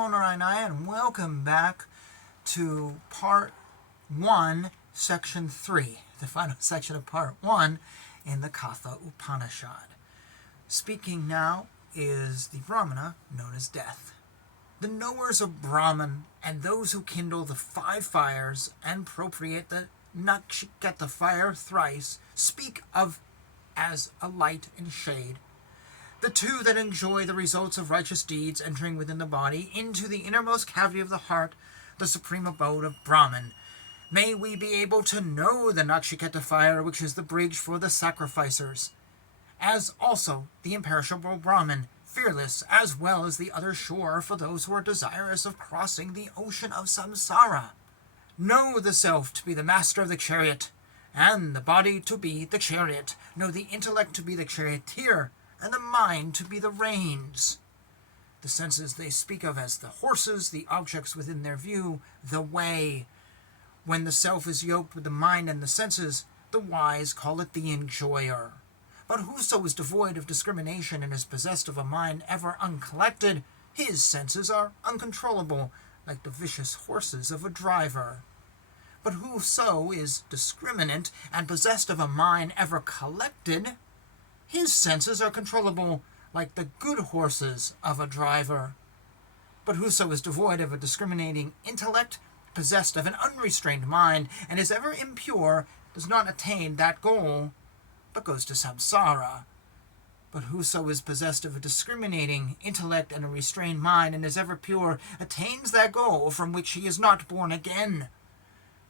Namo Narayanaya, and welcome back to Part 1, Section 3, the final section of Part 1 in the Katha Upanishad. Speaking now is the Brahmana known as Death. The knowers of Brahman and those who kindle the 5 fires and appropriate the Nachiketa fire thrice speak of as a light and shade. The 2 that enjoy the results of righteous deeds entering within the body into the innermost cavity of the heart, the supreme abode of Brahman. May we be able to know the Nachiketa fire, which is the bridge for the sacrificers, as also the imperishable Brahman, fearless, as well as the other shore for those who are desirous of crossing the ocean of samsara. Know the self to be the master of the chariot, and the body to be the chariot. Know the intellect to be the charioteer, and the mind to be the reins. The senses they speak of as the horses, the objects within their view, the way. When the self is yoked with the mind and the senses, the wise call it the enjoyer. But whoso is devoid of discrimination and is possessed of a mind ever uncollected, his senses are uncontrollable, like the vicious horses of a driver. But whoso is discriminant and possessed of a mind ever collected, his senses are controllable, like the good horses of a driver. But whoso is devoid of a discriminating intellect, possessed of an unrestrained mind, and is ever impure, does not attain that goal, but goes to samsara. But whoso is possessed of a discriminating intellect and a restrained mind, and is ever pure, attains that goal from which he is not born again.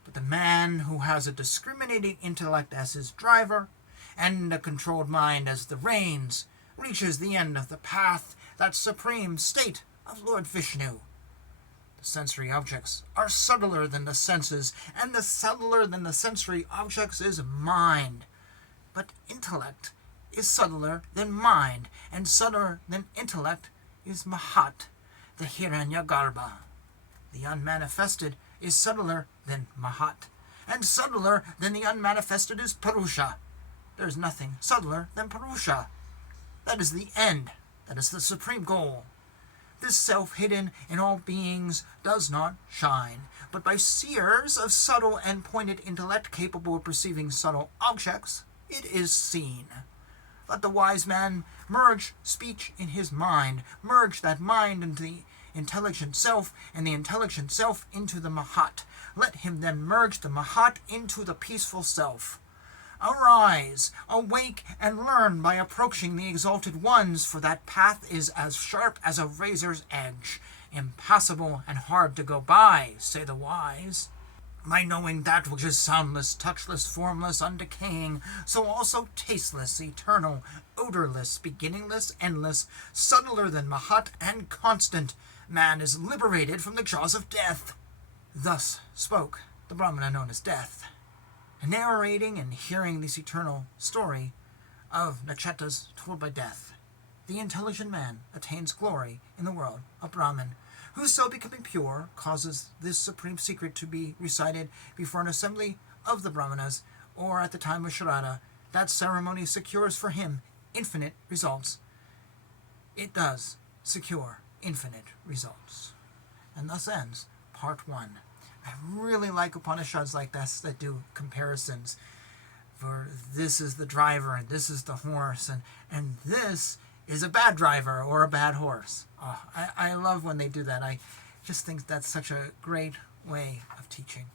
But the man who has a discriminating intellect as his driver, and a controlled mind as the reins, reaches the end of the path, that supreme state of Lord Vishnu. The sensory objects are subtler than the senses, and the subtler than the sensory objects is mind. But intellect is subtler than mind, and subtler than intellect is Mahat, the Hiranyagarbha. The unmanifested is subtler than Mahat, and subtler than the unmanifested is Purusha. There is nothing subtler than Purusha. That is the end. That is the supreme goal. This self hidden in all beings does not shine, but by seers of subtle and pointed intellect capable of perceiving subtle objects, it is seen. Let the wise man merge speech in his mind, merge that mind into the intelligent self, and the intelligent self into the Mahat. Let him then merge the Mahat into the peaceful self. Arise, awake, and learn by approaching the exalted ones, for that path is as sharp as a razor's edge, impassable and hard to go by, say the wise. By knowing that which is soundless, touchless, formless, undecaying, so also tasteless, eternal, odorless, beginningless, endless, subtler than Mahat, and constant, man is liberated from the jaws of death. Thus spoke the Brahmana known as Death, narrating and hearing this eternal story of Nakshetas told by Death. The intelligent man attains glory in the world of Brahman. Whoso becoming pure causes this supreme secret to be recited before an assembly of the Brahmanas, or at the time of Shraddha, that ceremony secures for him infinite results. It does secure infinite results. And thus ends Part 1. I really like Upanishads like this that do comparisons. For this is the driver, and this is the horse, and this is a bad driver or a bad horse. Oh, I love when they do that. I just think that's such a great way of teaching.